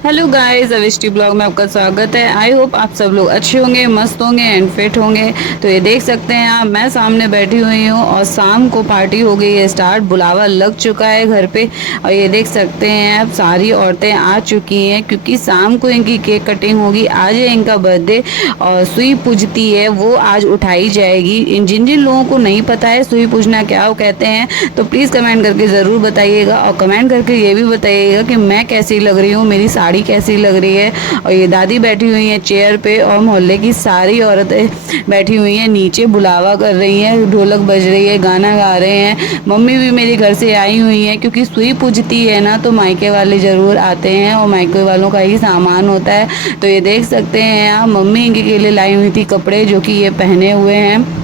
Hello guys, अविष्टि blog में आपका स्वागत है। आई होप आप सब लोग अच्छे होंगे, मस्त होंगे एंड फिट होंगे। तो ये देख सकते हैं आप, मैं सामने बैठी हुई हूँ और शाम को पार्टी हो गई है स्टार्ट। बुलावा लग चुका है घर पे और ये देख सकते हैं आप, सारी औरतें आ चुकी हैं क्योंकि शाम को इनकी केक कटिंग होगी। आज है इनका बर्थडे और सुई पूजती है वो आज उठाई जाएगी। इन जिन जिन लोगों को नहीं पता है सुई पूजना क्या वो कहते हैं तो प्लीज़ कमेंट करके ज़रूर बताइएगा और कमेंट करके ये भी बताइएगा कि मैं कैसी लग रही हूँ, मेरी साड़ी कैसी लग रही है। और ये दादी बैठी हुई हैं चेयर पे और मोहल्ले की सारी औरतें बैठी हुई हैं नीचे, बुलावा कर रही हैं, ढोलक बज रही है, गाना गा रहे हैं। मम्मी भी मेरे घर से आई हुई हैं क्योंकि सुई पूजती है ना तो मायके वाले ज़रूर आते हैं और मायके वालों का ही सामान होता है। तो ये देख सकते हैं आप, मम्मी इनके लिए लाई हुई थी कपड़े जो कि ये पहने हुए हैं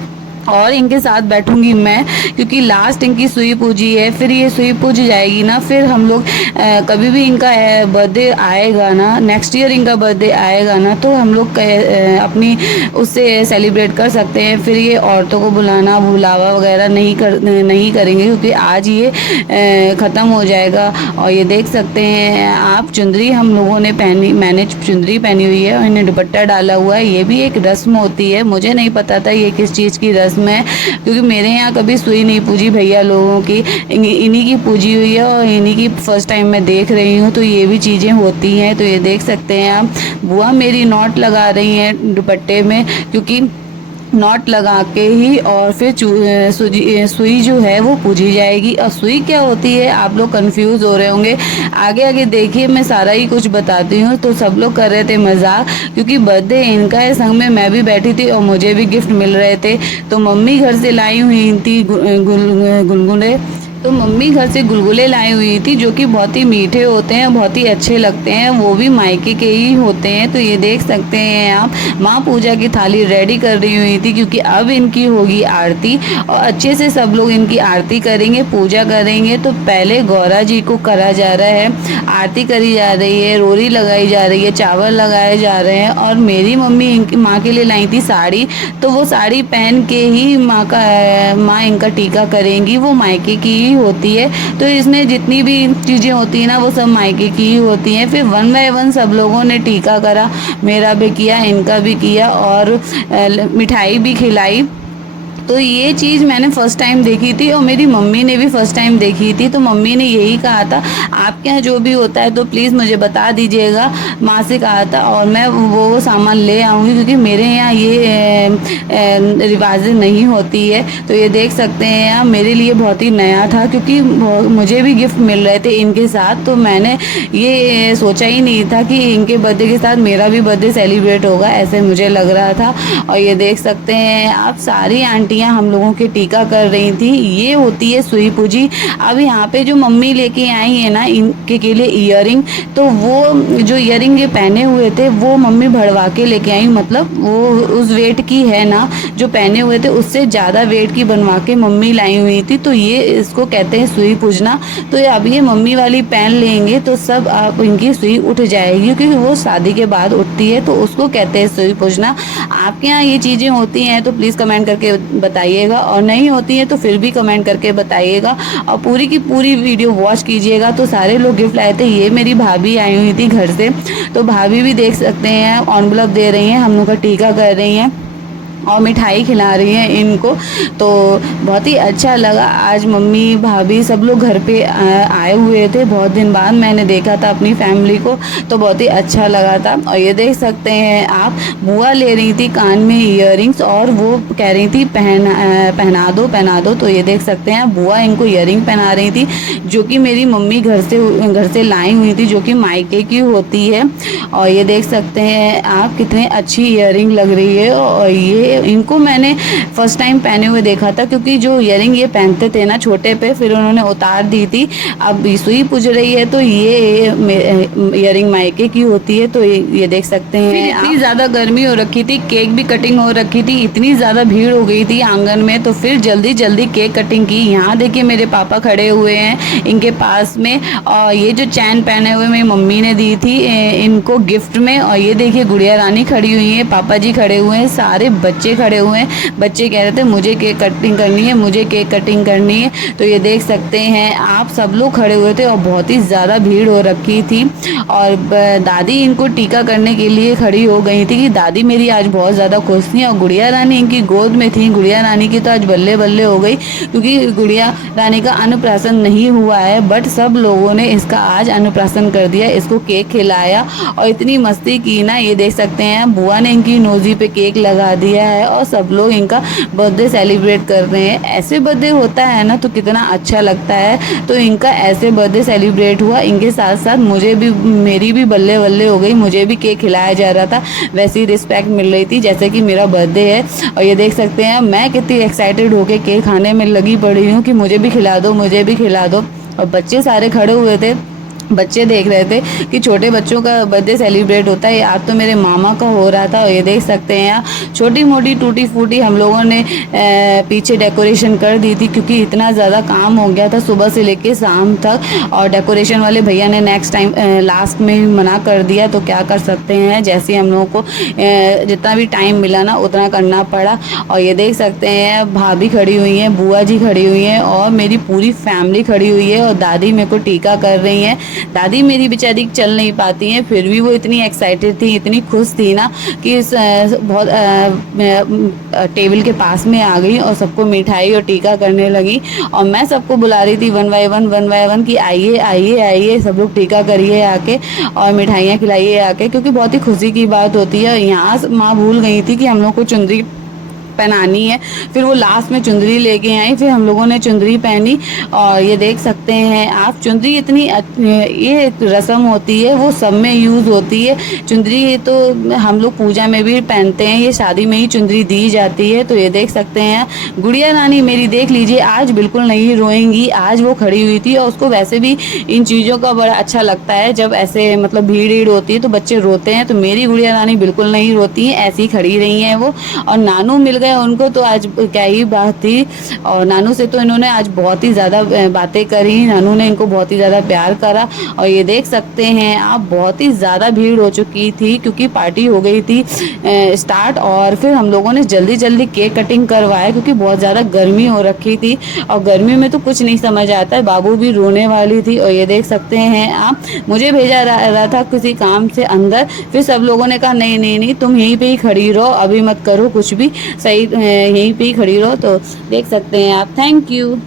और इनके साथ बैठूंगी मैं क्योंकि लास्ट इनकी सुई पूजी है। फिर ये सुई पूज जाएगी ना, फिर हम लोग कभी भी इनका बर्थडे आएगा ना, नेक्स्ट ईयर इनका बर्थडे आएगा ना तो हम लोग अपनी उससे सेलिब्रेट कर सकते हैं। फिर ये औरतों को बुलाना बुलावा वगैरह नहीं करेंगे क्योंकि आज ये ख़त्म हो जाएगा। और ये देख सकते हैं आप, चुंदरी हम लोगों ने पहनी, मैंने चुंदरी पहनी हुई है और इन्हें दुपट्टा डाला हुआ है। ये भी एक रस्म होती है, मुझे नहीं पता था ये किस चीज़ की रस्म है क्योंकि मेरे यहाँ कभी सुई नहीं पूजी भैया लोगों की, इन्हीं की पूजी हुई है और इन्हीं की फर्स्ट टाइम मैं देख रही हूँ। तो ये भी चीज़ें होती हैं। तो ये देख सकते हैं आप, बुआ मेरी नॉट लगा रही हैं दुपट्टे में क्योंकि नॉट लगा के ही और फिर सुई जो है वो पूजी जाएगी। और सुई क्या होती है आप लोग कंफ्यूज हो रहे होंगे, आगे आगे देखिए मैं सारा ही कुछ बताती हूँ। तो सब लोग कर रहे थे मजाक क्योंकि बर्थडे इनका है, संग में मैं भी बैठी थी और मुझे भी गिफ्ट मिल रहे थे। तो मम्मी घर से लाई हुई थी गुलगुले, तो मम्मी घर से गुलगुले लाई हुई थी जो कि बहुत ही मीठे होते हैं, बहुत ही अच्छे लगते हैं, वो भी मायके के ही होते हैं। तो ये देख सकते हैं आप, माँ पूजा की थाली रेडी कर रही हुई थी क्योंकि अब इनकी होगी आरती और अच्छे से सब लोग इनकी आरती करेंगे, पूजा करेंगे। तो पहले गौरा जी को करा जा रहा है, आरती करी जा रही है, रोरी लगाई जा रही है, चावल लगाए जा रहे हैं। और मेरी मम्मी इनकी माँ के लिए लाई थी साड़ी, तो वो साड़ी पहन के ही माँ इनका टीका करेंगी, वो मायके की ही होती है। तो इसमें जितनी भी चीज़ें होती हैं ना वो सब मायके की ही होती हैं। फिर वन बाय वन सब लोगों ने टीका करा, मेरा भी किया, इनका भी किया और मिठाई भी खिलाई। तो ये चीज़ मैंने फ़र्स्ट टाइम देखी थी और मेरी मम्मी ने भी फ़र्स्ट टाइम देखी थी। तो मम्मी ने यही कहा था आपके यहाँ जो भी होता है तो प्लीज़ मुझे बता दीजिएगा, माँ से कहा था और मैं वो सामान ले आऊँगी क्योंकि मेरे यहाँ ये रिवाजें नहीं होती है। तो ये देख सकते हैं आप, मेरे लिए बहुत ही नया था क्योंकि मुझे भी गिफ्ट मिल रहे थे इनके साथ। तो मैंने ये सोचा ही नहीं था कि इनके बर्थडे के साथ मेरा भी बर्थडे सेलिब्रेट होगा, ऐसे मुझे लग रहा था। और ये देख सकते हैं आप, सारी आंटी हम लोगों के टीका कर रही थी, ये होती है सुई पूजी। अब यहाँ पे जो मम्मी लेके आई है ना इनके के लिए ईयरिंग, तो वो जो ईयरिंग ये पहने हुए थे वो मम्मी भरवा के लेके आई, मतलब वो उस वेट की है ना जो पहने हुए थे उससे ज़्यादा वेट की बनवा के मम्मी लाई हुई थी। तो ये इसको कहते हैं सुई पूजना। तो अब ये मम्मी वाली पहन लेंगे तो सब आप इनकी सुई उठ जाएगी क्योंकि वो शादी के बाद उठती है, तो उसको कहते हैं सुई पूजना। आपके यहाँ ये चीज़ें होती हैं तो प्लीज़ कमेंट करके बताइएगा और नहीं होती है तो फिर भी कमेंट करके बताइएगा और पूरी की पूरी वीडियो वॉच कीजिएगा। तो सारे लोग गिफ्ट लाए थे, ये मेरी भाभी आई हुई थी घर से, तो भाभी भी देख सकते हैं एनवलप दे रही हैं, हम लोग का टीका कर रही हैं और मिठाई खिला रही हैं इनको। तो बहुत ही अच्छा लगा, आज मम्मी भाभी सब लोग घर पे आए हुए थे, बहुत दिन बाद मैंने देखा था अपनी फैमिली को, तो बहुत ही अच्छा लगा था। और ये देख सकते हैं आप, बुआ ले रही थी कान में ईयरिंग्स और वो कह रही थी पहना दो पहना दो। तो ये देख सकते हैं बुआ इनको ईयरिंग पहना रही थी जो कि मेरी मम्मी घर से लाई हुई थी जो कि मायके की होती है। और ये देख सकते हैं आप, कितनी अच्छी ईयरिंग लग रही है। और ये इनको मैंने फर्स्ट टाइम पहने हुए देखा था क्योंकि जो ईयरिंग ये पहनते थे ना छोटे पे, फिर उन्होंने उतार दी थी, अब सुई पूज रही है तो ये ईयरिंग मायके की होती है। तो ये देख सकते हैं। इतनी ज़्यादा गर्मी हो रखी थी, केक भी कटिंग हो रखी थी, इतनी ज़्यादा भीड़ हो गई थी आंगन में, तो फिर जल्दी जल्दी केक कटिंग की। यहाँ देखिए मेरे पापा खड़े हुए हैं इनके पास में, और ये जो चैन पहने हुए मेरी मम्मी ने दी थी इनको गिफ्ट में। और ये देखिए गुड़िया रानी खड़ी हुई है, पापा जी खड़े हुए हैं, सारे बच्चे बच्चे खड़े हुए हैं। बच्चे कह रहे थे मुझे केक कटिंग करनी है, मुझे केक कटिंग करनी है। तो ये देख सकते हैं आप, सब लोग खड़े हुए थे और बहुत ही ज़्यादा भीड़ हो रखी थी। और दादी इनको टीका करने के लिए खड़ी हो गई थी कि दादी मेरी आज बहुत ज़्यादा खुश थी। और गुड़िया रानी इनकी गोद में थी। गुड़िया रानी की तो आज बल्ले बल्ले हो गई, क्योंकि गुड़िया रानी का अन्नप्राशन नहीं हुआ है, बट सब लोगों ने इसका आज अन्नप्राशन कर दिया। इसको केक खिलाया और इतनी मस्ती की ना, ये देख सकते हैं बुआ ने इनकी नोजी पे केक लगा दिया है और सब लोग इनका बर्थडे सेलिब्रेट कर रहे हैं। ऐसे बर्थडे होता है ना तो कितना अच्छा लगता है। तो इनका ऐसे बर्थडे सेलिब्रेट हुआ, इनके साथ साथ मुझे भी, मेरी भी बल्ले बल्ले हो गई, मुझे भी केक खिलाया जा रहा था, वैसी रिस्पेक्ट मिल रही थी जैसे कि मेरा बर्थडे है। और ये देख सकते हैं मैं कितनी एक्साइटेड होके केक खाने में लगी पड़ी हूँ कि मुझे भी खिला दो, मुझे भी खिला दो। और बच्चे सारे खड़े हुए थे, बच्चे देख रहे थे कि छोटे बच्चों का बर्थडे सेलिब्रेट होता है। आज तो मेरे मामा का हो रहा था। और ये देख सकते हैं छोटी मोटी टूटी फूटी हम लोगों ने पीछे डेकोरेशन कर दी थी, क्योंकि इतना ज़्यादा काम हो गया था सुबह से लेके शाम तक। और डेकोरेशन वाले भैया ने नेक्स्ट टाइम लास्ट में मना कर दिया, तो क्या कर सकते हैं, जैसे हम लोगों को जितना भी टाइम मिला ना उतना करना पड़ा। और ये देख सकते हैं भाभी खड़ी हुई हैं, बुआ जी खड़ी हुई हैं और मेरी पूरी फैमिली खड़ी हुई है। और दादी मेरे को टीका कर रही हैं। दादी मेरी बेचारी चल नहीं पाती हैं, फिर भी वो इतनी एक्साइटेड थी, इतनी खुश थी ना कि बहुत टेबल के पास में आ गई और सबको मिठाई और टीका करने लगी। और मैं सबको बुला रही थी वन बाय वन कि आइए आइए आइए, सब लोग टीका करिए आके और मिठाइयाँ खिलाइए आके, क्योंकि बहुत ही खुशी की बात होती है। यहाँ माँ भूल गई थी कि हम लोग को चुंदरी पहनानी है, फिर वो लास्ट में चुंदरी लेके आई, फिर हम लोगों ने चुंदरी पहनी। और ये देख सकते हैं आप, चुंदरी इतनी ये एक रस्म होती है, वो सब में यूज़ होती है। चुंदरी तो हम लोग पूजा में भी पहनते हैं, ये शादी में ही चुंदरी दी जाती है। तो ये देख सकते हैं गुड़िया रानी मेरी, देख लीजिए आज बिल्कुल नहीं रोएंगी। आज वो खड़ी हुई थी और उसको वैसे भी इन चीज़ों का बड़ा अच्छा लगता है, जब ऐसे मतलब भीड़ होती है तो बच्चे रोते हैं। तो मेरी गुड़िया रानी बिल्कुल नहीं रोती हैं, ऐसी ही खड़ी रही हैं वो। और नानू मिल गए उनको, तो आज क्या ही बात थी। और नानू से तो इन्होंने आज बहुत ही ज़्यादा बातें करी, नानू ने इनको बहुत ही ज़्यादा प्यार करा। और ये देख सकते हैं आप, बहुत ही ज़्यादा भीड़ हो चुकी थी, क्योंकि पार्टी हो गई थी स्टार्ट। और फिर हम लोगों ने जल्दी जल्दी केक कटिंग करवाया, क्योंकि बहुत ज़्यादा गर्मी हो रखी थी और गर्मी में तो कुछ नहीं समझ आता है। बाबू भी रोने वाली थी। और ये देख सकते हैं आप, मुझे भेजा रहा था किसी काम से अंदर, फिर सब लोगों ने कहा नहीं नहीं नहीं, तुम यहीं पे ही खड़ी रहो, अभी मत करो कुछ भी, सही यहीं पे ही खड़ी रहो। तो देख सकते हैं आप। Thank you.